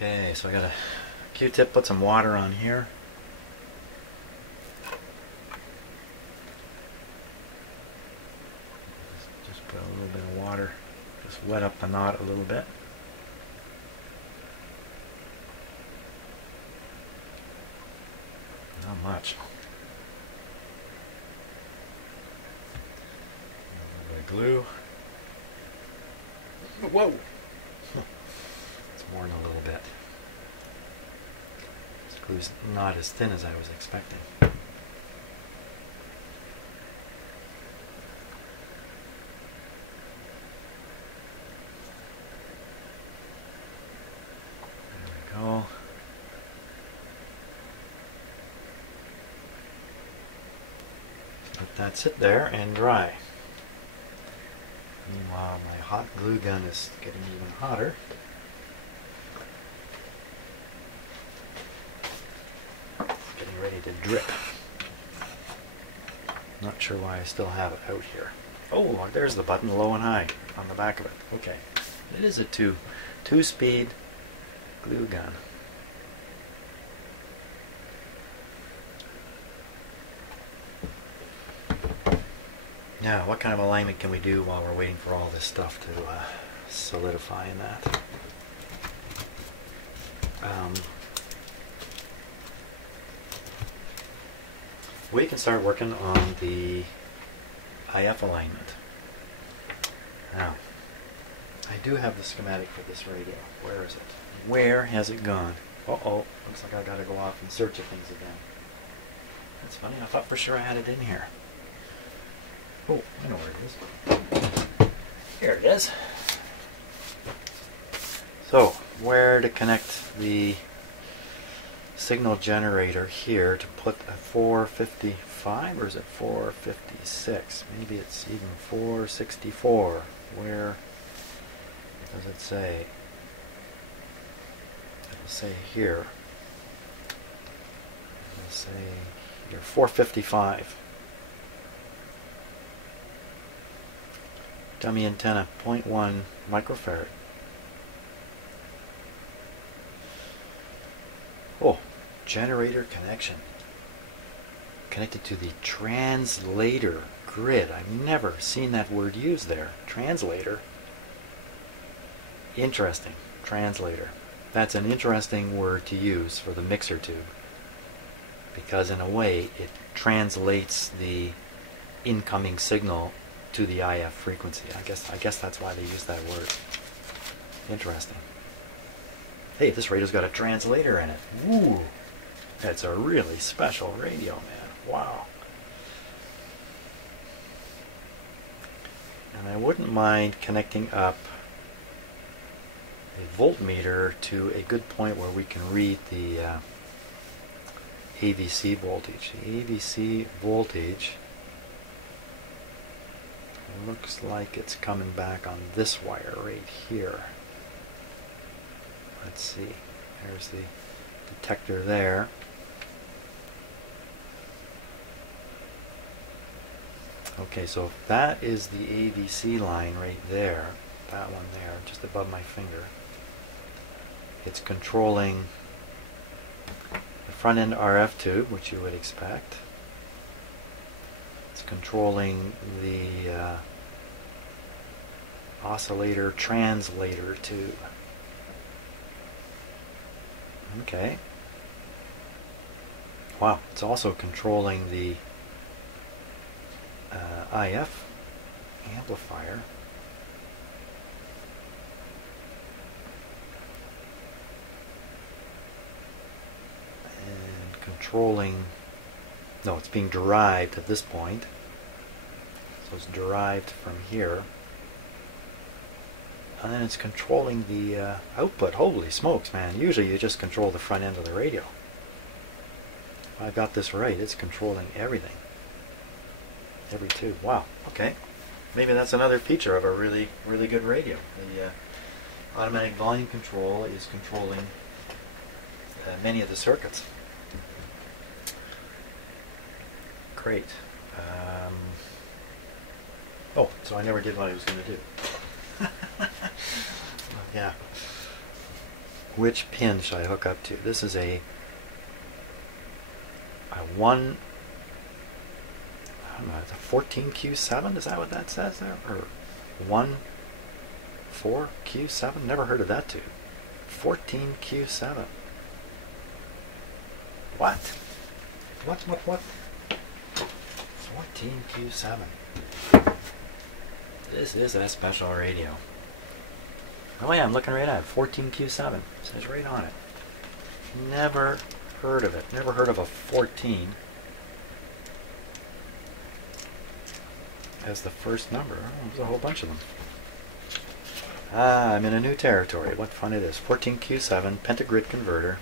Okay, so I got a Q-tip, put some water on here. Just put a little bit of water, just wet up the knot a little bit. Not much. A little bit of glue. Whoa! It's worn a little bit. This glue's not as thin as I was expecting. There we go. Let that sit there and dry. Meanwhile, my hot glue gun is getting even hotter. It's getting ready to drip. Not sure why I still have it out here. Oh, there's the button, low and high, on the back of it. Okay. It is a two-speed glue gun. Now, what kind of alignment can we do while we're waiting for all this stuff to solidify in that? We can start working on the IF alignment. Now, I do have the schematic for this radio. Where is it? Where has it gone? Uh-oh, looks like I gotta go off in search of things again. That's funny, I thought for sure I had it in here. Oh, I know where it is. Here it is. So, where to connect the signal generator here to put a 455, or is it 456? Maybe it's even 464. Where does it say? It'll say here. It'll say here 455. Dummy antenna, 0.1 microfarad. Oh, generator connection. Connected to the translator grid. I've never seen that word used there. Translator. Interesting. Translator. That's an interesting word to use for the mixer tube, because in a way it translates the incoming signal to the IF frequency. I guess that's why they use that word. Interesting. Hey, this radio's got a translator in it. Ooh, that's a really special radio, man. Wow. And I wouldn't mind connecting up a voltmeter to a good point where we can read the AVC voltage. The AVC voltage looks like it's coming back on this wire right here. Let's see. There's the detector there. Okay, so if that is the AVC line right there, that one there, just above my finger, it's controlling the front end RF tube, which you would expect. It's controlling the oscillator translator tube. Okay. Wow, it's also controlling the IF amplifier. And controlling, no, it's being derived at this point. So it's derived from here. And then it's controlling the output. Holy smokes, man. Usually you just control the front end of the radio. If I got this right, it's controlling everything. Every tube. Wow. Okay. Maybe that's another feature of a really, really good radio. The automatic volume control is controlling many of the circuits. Great. Oh, so I never did what I was going to do. Yeah. which pin should I hook up to? This is a 1, I don't know, it's a 14Q7, is that what that says there? Or 14Q7? Never heard of that tube. 14Q7. What? What? 14Q7. This is a special radio. Oh yeah, I'm looking right at it. 14Q7. It says right on it. Never heard of it. Never heard of a 14 as the first number. Oh, there's a whole bunch of them. Ah, I'm in a new territory. What fun it is. 14Q7, pentagrid converter.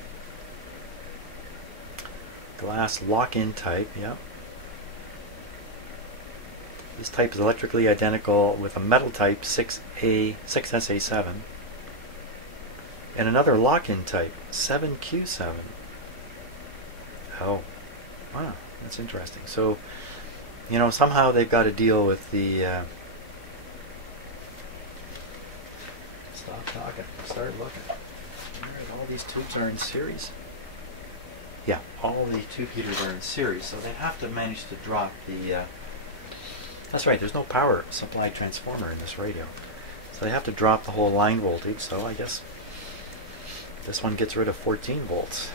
Glass lock-in type, yep. This type is electrically identical with a metal type 6SA7 and another lock-in type 7Q7. Oh, wow, that's interesting. So, you know, somehow they've got to deal with the stop talking, start looking. All these tubes are in series. Yeah, all the tube heaters are in series, so they have to manage to drop the that's right, there's no power supply transformer in this radio. So they have to drop the whole line voltage, so I guess this one gets rid of 14 volts.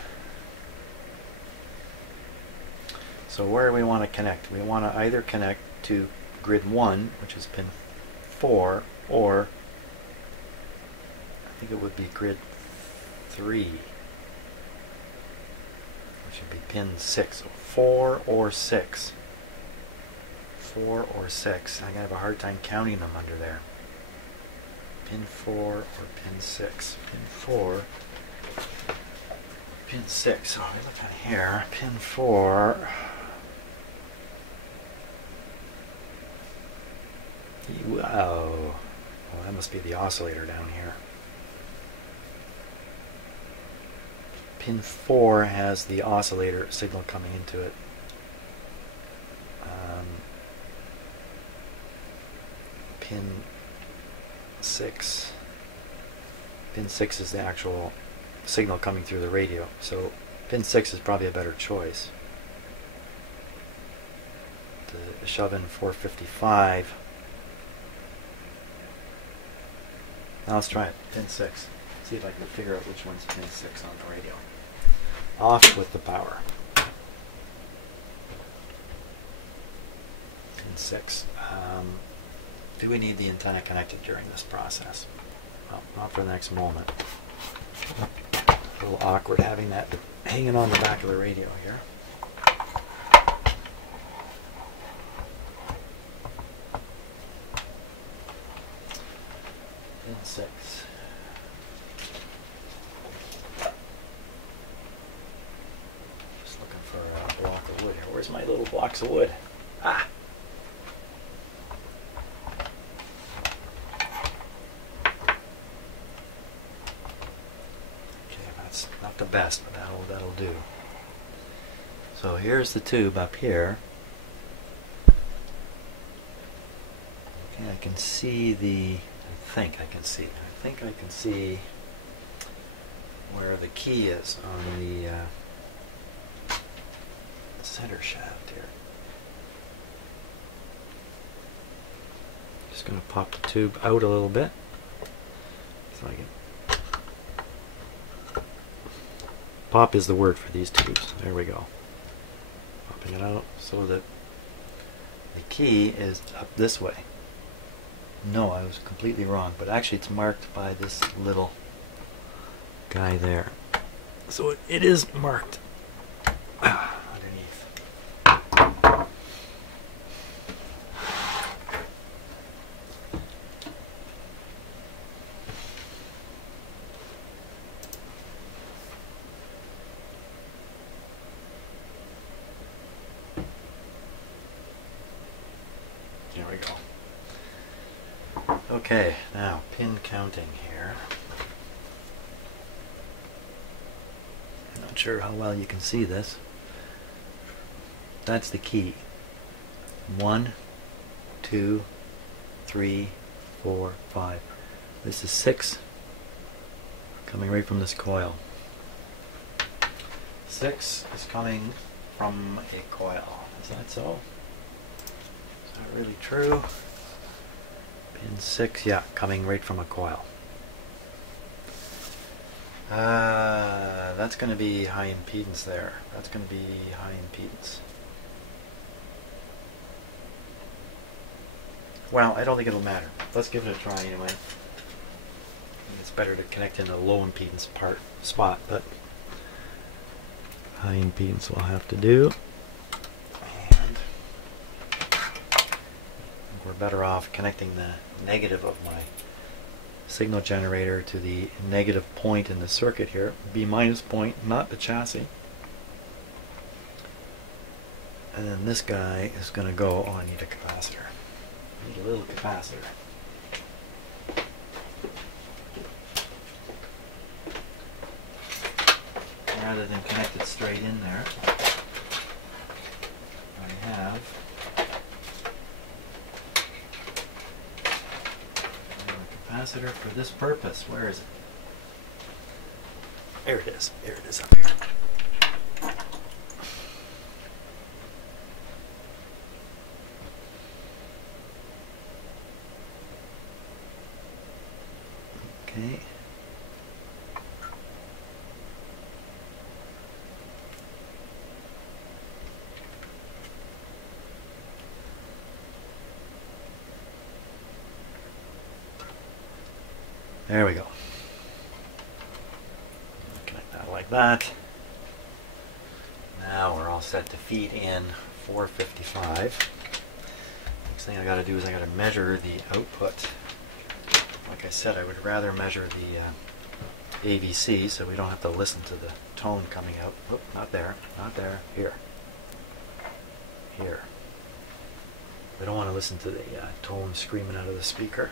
So where do we want to connect? We want to either connect to grid 1, which is pin 4, or I think it would be grid 3, which would be pin 6. So 4 or 6. 4 or 6. I'm going to have a hard time counting them under there. Pin 4 or pin 6. Pin 4, pin 6. So we look at here. Pin 4. Wow. Well, that must be the oscillator down here. Pin 4 has the oscillator signal coming into it. Pin 6. Pin 6 is the actual signal coming through the radio. So pin 6 is probably a better choice. To shove in 455. Now let's try it. Pin 6. See if I can figure out which one's pin 6 on the radio. Off with the power. Pin 6. Do we need the antenna connected during this process? Well, not for the next moment. A little awkward having that hanging on the back of the radio here. Pin 6. Just looking for a block of wood here. Where's my little blocks of wood? Ah! Not the best, but that'll do. So here's the tube up here. Okay, I can see the. I think I can see where the key is on the center shaft here. Just going to pop the tube out a little bit so I can. Pop is the word for these tubes. There we go. Popping it out so that the key is up this way. No, I was completely wrong, but actually it's marked by this little guy there. So it is marked underneath. There we go. Okay, now pin counting here. I'm not sure how well you can see this. That's the key. 1, 2, 3, 4, 5. This is 6. coming right from this coil. 6 is coming from a coil. Is that so? Is that really true? Pin 6, yeah, coming right from a coil. That's going to be high impedance there. That's going to be high impedance. Well, I don't think it'll matter. Let's give it a try anyway. I think it's better to connect in a low impedance spot, but high impedance we'll have to do. And we're better off connecting the negative of my signal generator to the negative point in the circuit here, B minus point, not the chassis. And then this guy is going to go, oh, I need a capacitor. I need a little capacitor. Rather than connect it straight in there, I have a capacitor for this purpose. Where is it? There it is. There it is up here. Okay. There we go. Connect that like that. Now we're all set to feed in 455. Next thing I got to do is I got to measure the output. Like I said, I would rather measure the AVC so we don't have to listen to the tone coming out. Oh, not there, not there, here. Here. We don't want to listen to the tone screaming out of the speaker.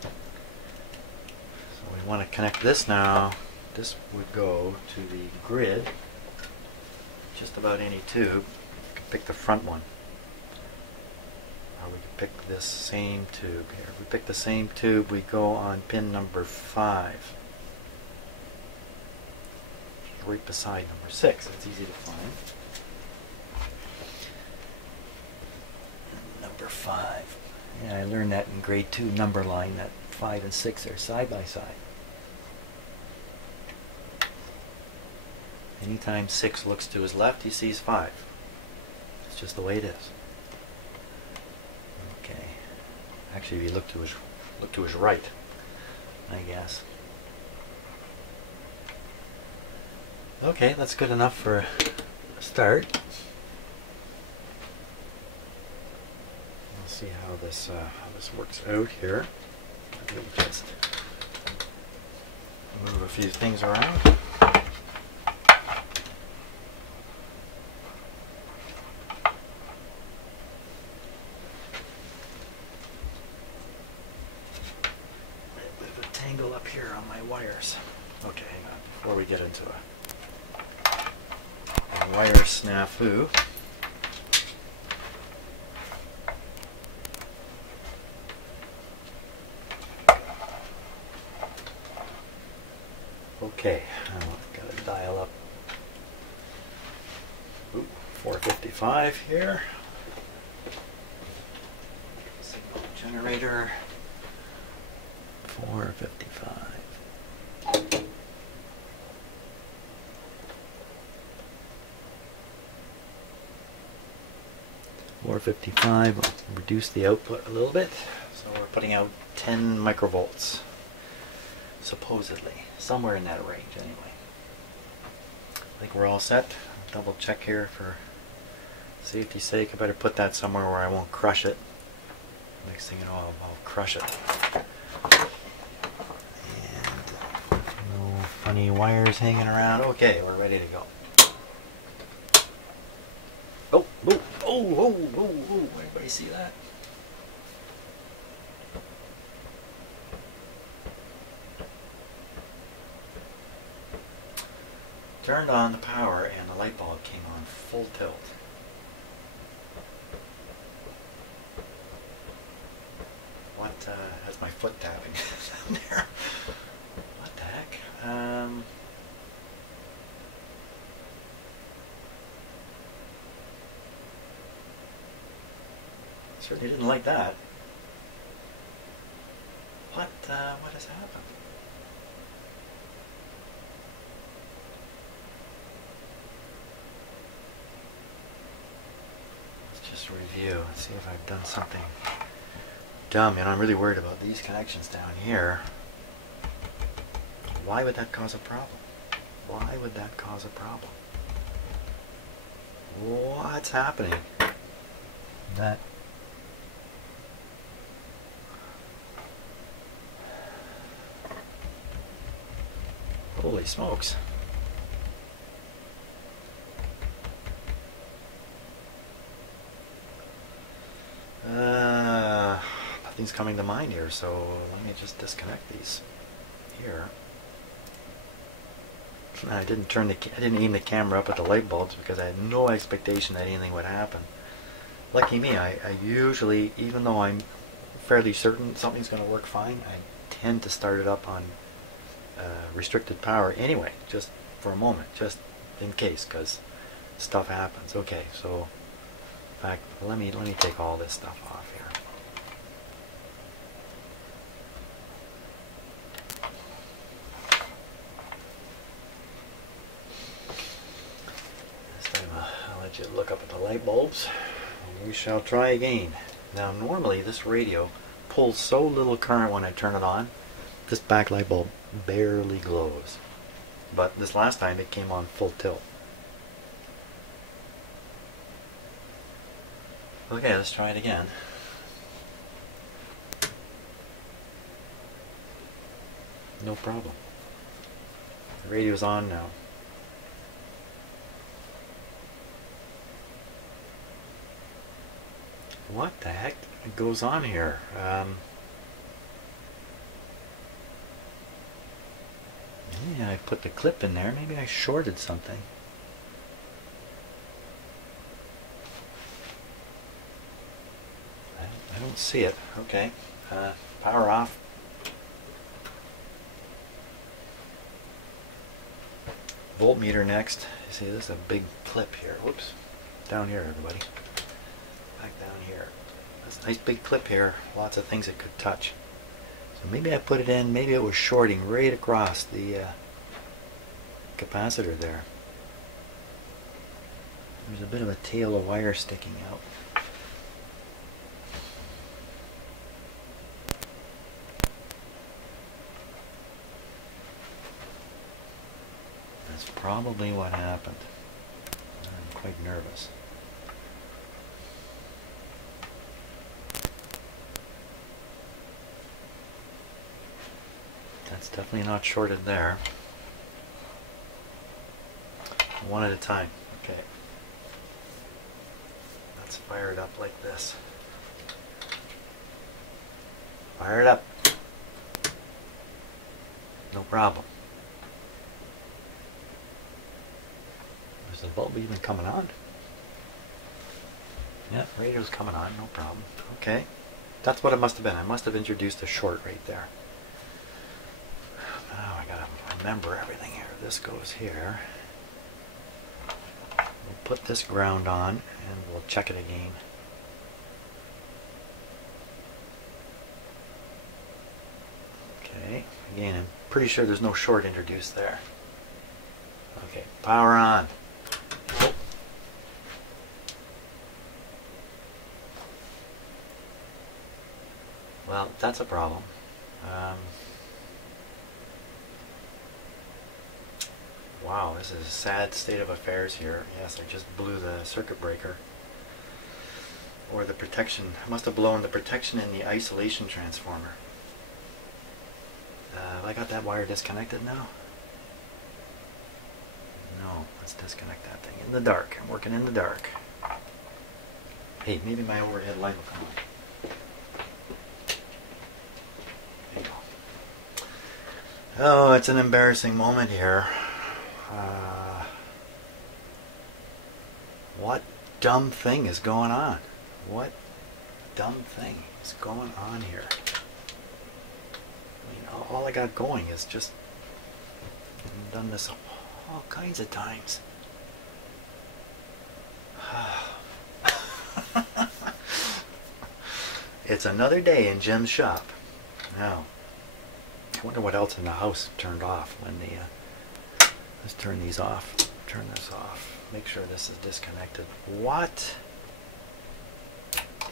So we want to connect this now. This would go to the grid. Just about any tube. You can pick the front one. Or we can pick this same tube here. If we pick the same tube, we go on pin number 5. Right beside number 6. It's easy to find. Number 5. Yeah, I learned that in grade 2 number line, that 5 and 6 are side by side. Anytime 6 looks to his left, he sees 5. It's just the way it is. Okay. Actually, if you look to his right, I guess. Okay, that's good enough for a start. We'll see how this works out here. Let me just move a few things around. Tangle up here on my wires. Okay, hang on. Before we get into a wire snafu, okay, I've got to dial up 455 here. Signal generator. 455. 455. We'll reduce the output a little bit. So we're putting out 10 microvolts. Supposedly. Somewhere in that range anyway. I think we're all set. Double check here for safety's sake. I better put that somewhere where I won't crush it. Next thing you know, I'll crush it. Funny wires hanging around. Okay, we're ready to go. Oh, oh, oh, oh, oh, oh. Everybody see that? Turned on the power and the light bulb came on full tilt. What has my foot tapping down there? Certainly didn't like that. What has happened? Let's just review and see if I've done something dumb. I'm really worried about these connections down here. Why would that cause a problem? Why would that cause a problem? What's happening? That holy smokes. Nothing's coming to mind here, so let me just disconnect these here. I didn't aim the camera up at the light bulbs because I had no expectation that anything would happen. Lucky me, I usually, even though I'm fairly certain something's going to work fine, I tend to start it up on restricted power anyway, just for a moment, just in case, because stuff happens. Okay, so in fact, let me take all this stuff off here. This time I'll let you look up at the light bulbs, and we shall try again. Now normally this radio pulls so little current when I turn it on, this back light bulb barely glows. But this last time it came on full tilt. Okay, let's try it again. No problem. The radio's on now. What the heck goes on here? Yeah, I put the clip in there. Maybe I shorted something. I don't see it. Okay. Power off. Voltmeter next. You see, this is a big clip here. Whoops. Down here, everybody. Back down here. That's a nice big clip here. Lots of things it could touch. So maybe I put it in, maybe it was shorting right across the capacitor there. There's a bit of a tail of wire sticking out. That's probably what happened. I'm quite nervous. That's definitely not shorted there. One at a time. Okay. Let's fire it up like this. Fire it up. No problem. Is the bulb even coming on? Yeah, radio's coming on, no problem. Okay. That's what it must have been. I must have introduced a short right there. Now I gotta remember everything here. This goes here. We'll put this ground on and we'll check it again. Okay, again, I'm pretty sure there's no short introduced there. Okay, power on. Well, that's a problem. Wow, this is a sad state of affairs here. Yes, I just blew the circuit breaker. Or the protection. I must have blown the protection in the isolation transformer. Have I got that wire disconnected now? No, let's disconnect that thing in the dark. I'm working in the dark. Hey, maybe my overhead light will come on. There you go. Oh, it's an embarrassing moment here. What dumb thing is going on? What dumb thing is going on here? I mean, all I got going is just I've done this all kinds of times. It's another day in Jim's shop. Now, I wonder what else in the house turned off when the... let's turn these off. Turn this off. Make sure this is disconnected. What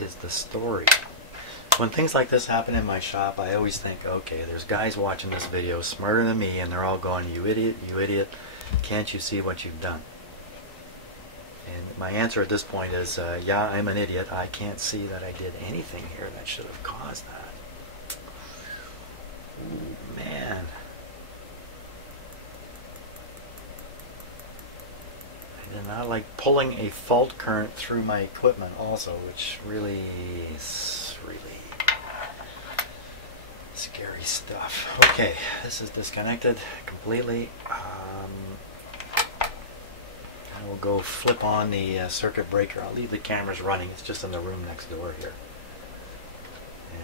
is the story? When things like this happen in my shop, I always think, okay, there's guys watching this video smarter than me, and they're all going, you idiot, can't you see what you've done? And my answer at this point is, yeah, I'm an idiot. I can't see that I did anything here that should have caused that. Ooh, man. I did not like pulling a fault current through my equipment also, which really is really scary stuff. Okay, this is disconnected completely. I will go flip on the circuit breaker. I'll leave the cameras running. It's just in the room next door here.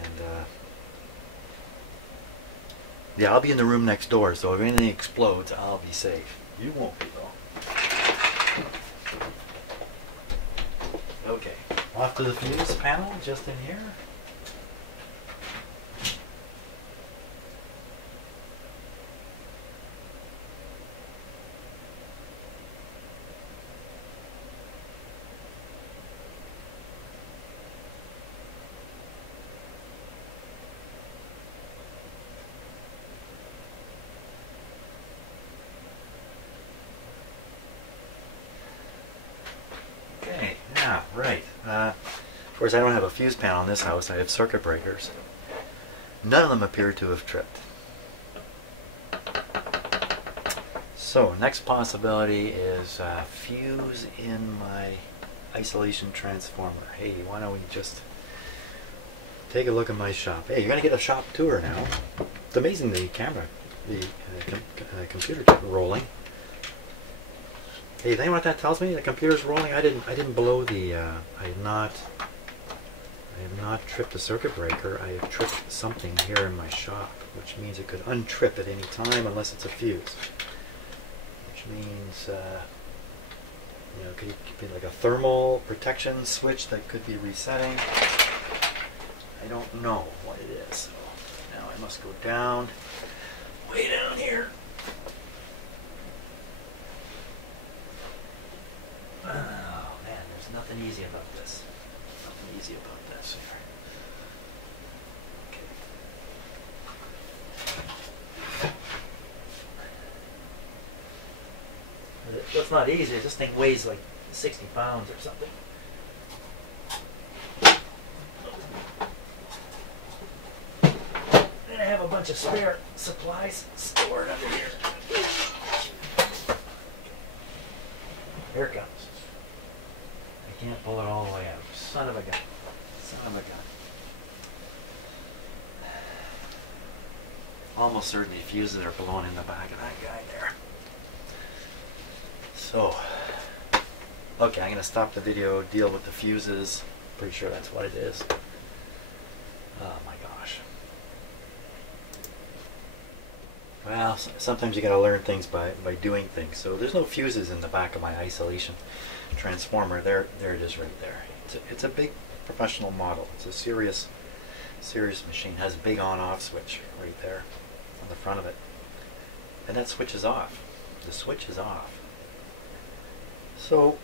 And yeah, I'll be in the room next door, so if anything explodes, I'll be safe. You won't be though. Okay, off to the fuse panel, just in here. Right. Of course, I don't have a fuse panel in this house. I have circuit breakers. None of them appear to have tripped. So, next possibility is fuse in my isolation transformer. Hey, why don't we just take a look at my shop? Hey, you're going to get a shop tour now. It's amazing the camera, the computer kept rolling. Hey, you know what that tells me? The computer's rolling. I didn't blow the. I have not tripped the circuit breaker. I have tripped something here in my shop, which means it could untrip at any time unless it's a fuse. Which means, you know, could be like a thermal protection switch that could be resetting. I don't know what it is. So now I must go down, way down here. Oh man, there's nothing easy about this. Nothing easy about this here. Okay. It's not easy. This thing weighs like 60 pounds or something. And I have a bunch of spare supplies stored under here. Here it comes. I can't pull it all the way out. Son of a gun. Son of a gun. Almost certain the fuses are blown in the back of that guy there. So, okay, I'm going to stop the video, deal with the fuses. Pretty sure that's what it is. Oh my gosh. Well, sometimes you got to learn things by doing things. So there's no fuses in the back of my isolation transformer. There it is right there. It's a big professional model. It's a serious machine. It has a big on-off switch right there on the front of it. And that switch is off. The switch is off. So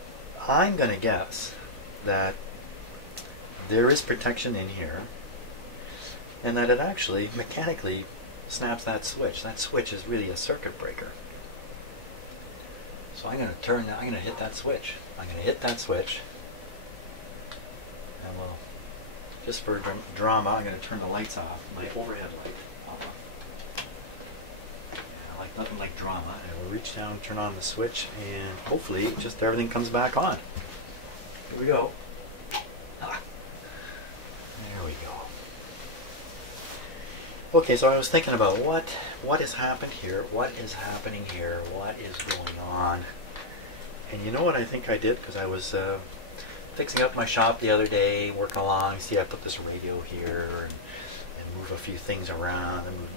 I'm going to guess that there is protection in here and that it actually mechanically snaps that switch. That switch is really a circuit breaker. So I'm going to I'm going to hit that switch. I'm going to hit that switch. And we'll, just for drama, I'm going to turn the lights off. My overhead light off. I like nothing like drama. And we'll reach down, turn on the switch, and hopefully just everything comes back on. Here we go. Ah. There we go. Okay, so I was thinking about what has happened here, what is happening here, what is going on. And you know what I think I did? Because I was fixing up my shop the other day, working along. See, I put this radio here and move a few things around and move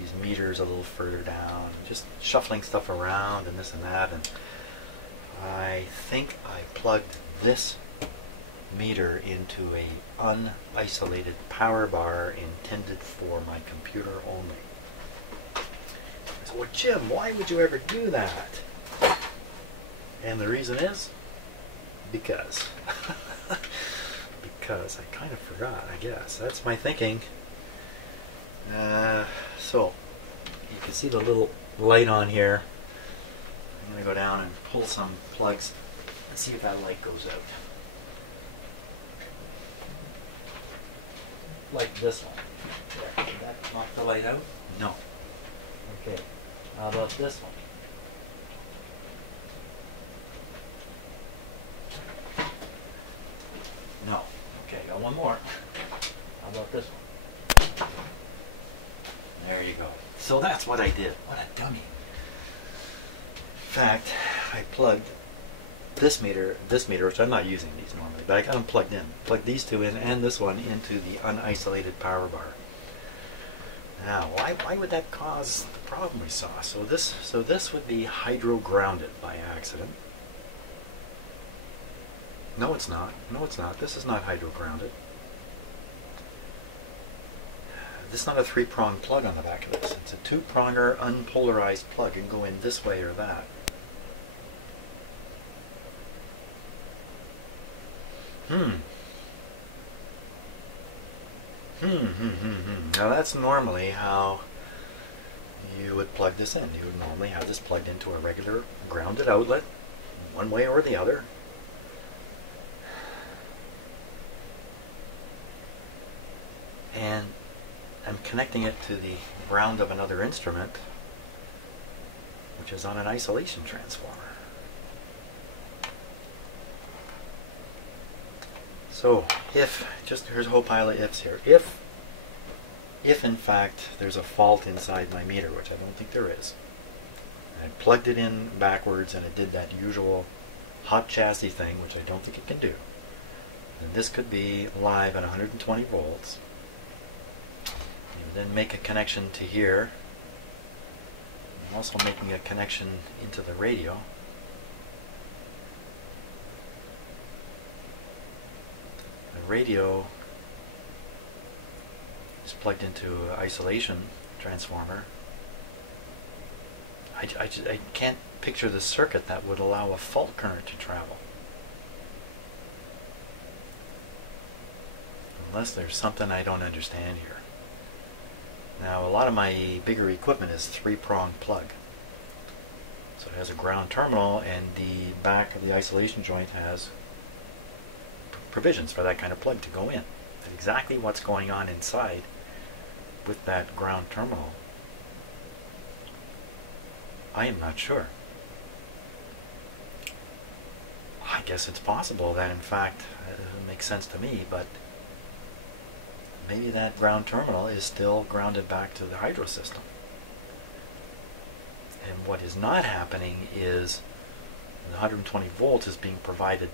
these meters a little further down. Just shuffling stuff around and this and that. And I think I plugged this meter into a unisolated power bar intended for my computer only. I said, well, Jim, why would you ever do that? And the reason is because. Because I kind of forgot, I guess. That's my thinking. So, you can see the little light on here. I'm going to go down and pull some plugs and see if that light goes out. Like this one. There. Did that knock the light out? No. Okay. How about this one? No. Okay, got one more. How about this one? There you go. So that's what I did. What a dummy. In fact, I plugged this meter, which I'm not using these normally, but I got them plugged in. Plugged these two in and this one into the unisolated power bar. Now, why would that cause the problem we saw? So this would be hydro grounded by accident. No, it's not. No, it's not. This is not hydro grounded. This is not a 3-prong plug on the back of this. It's a 2-pronger unpolarized plug. It can go in this way or that. Now that's normally how you would plug this in. You would normally have this plugged into a regular grounded outlet, one way or the other. And I'm connecting it to the ground of another instrument, which is on an isolation transformer. So if, just here's a whole pile of ifs here, if in fact there's a fault inside my meter, which I don't think there is, and I plugged it in backwards and it did that usual hot chassis thing, which I don't think it can do, then this could be live at 120 volts. Then make a connection to here. I'm also making a connection into the radio. The radio is plugged into an isolation transformer. I can't picture the circuit that would allow a fault current to travel. Unless there's something I don't understand here. Now, a lot of my bigger equipment is 3-prong plug. So it has a ground terminal, and the back of the isolation joint has provisions for that kind of plug to go in. And exactly what's going on inside with that ground terminal, I am not sure. I guess it's possible that, in fact, it doesn't make sense to me, but maybe that ground terminal is still grounded back to the hydro system. And what is not happening is the 120 volts is being provided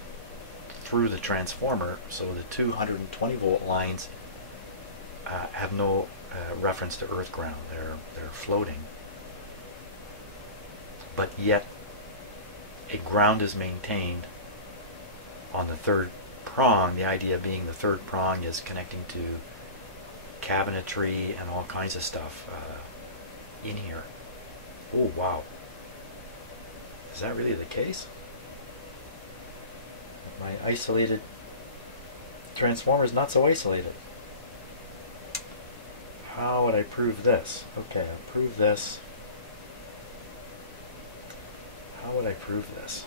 through the transformer, so the 220 volt lines have no reference to earth ground. They're floating. But yet a ground is maintained on the 3rd prong, the idea being the 3rd prong is connecting to cabinetry and all kinds of stuff in here. Oh, wow. Is that really the case? My isolated transformer is not so isolated. How would I prove this? Okay, I'll prove this. How would I prove this?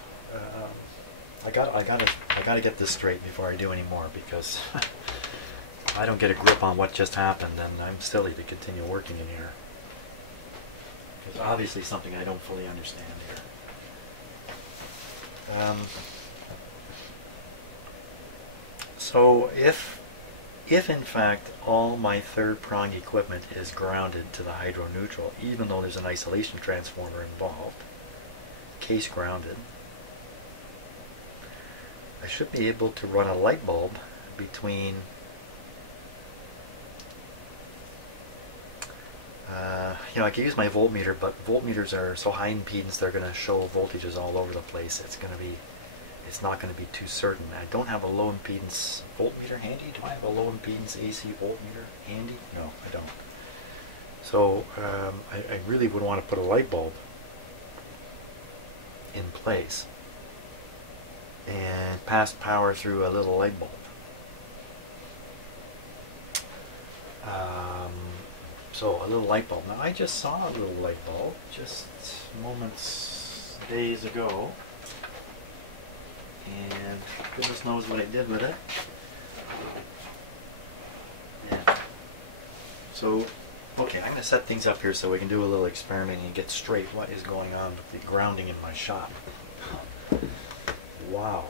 I gotta get this straight before I do any more, because I don't get a grip on what just happened, and I'm silly to continue working in here. There's obviously something I don't fully understand here. So if in fact all my 3rd prong equipment is grounded to the hydro neutral, even though there's an isolation transformer involved, case grounded, I should be able to run a light bulb between I can use my voltmeter, but voltmeters are so high impedance they're going to show voltages all over the place. It's going to be it's not going to be too certain. I don't have a low impedance voltmeter handy. Do I have a low impedance AC voltmeter handy? No, I don't. So I really would want to put a light bulb in place and pass power through a little light bulb. So a little light bulb. Now I just saw a little light bulb just days ago, and goodness knows what I did with it. Yeah. So, okay, I'm going to set things up here so we can do a little experiment and get straight what is going on with the grounding in my shop. Wow.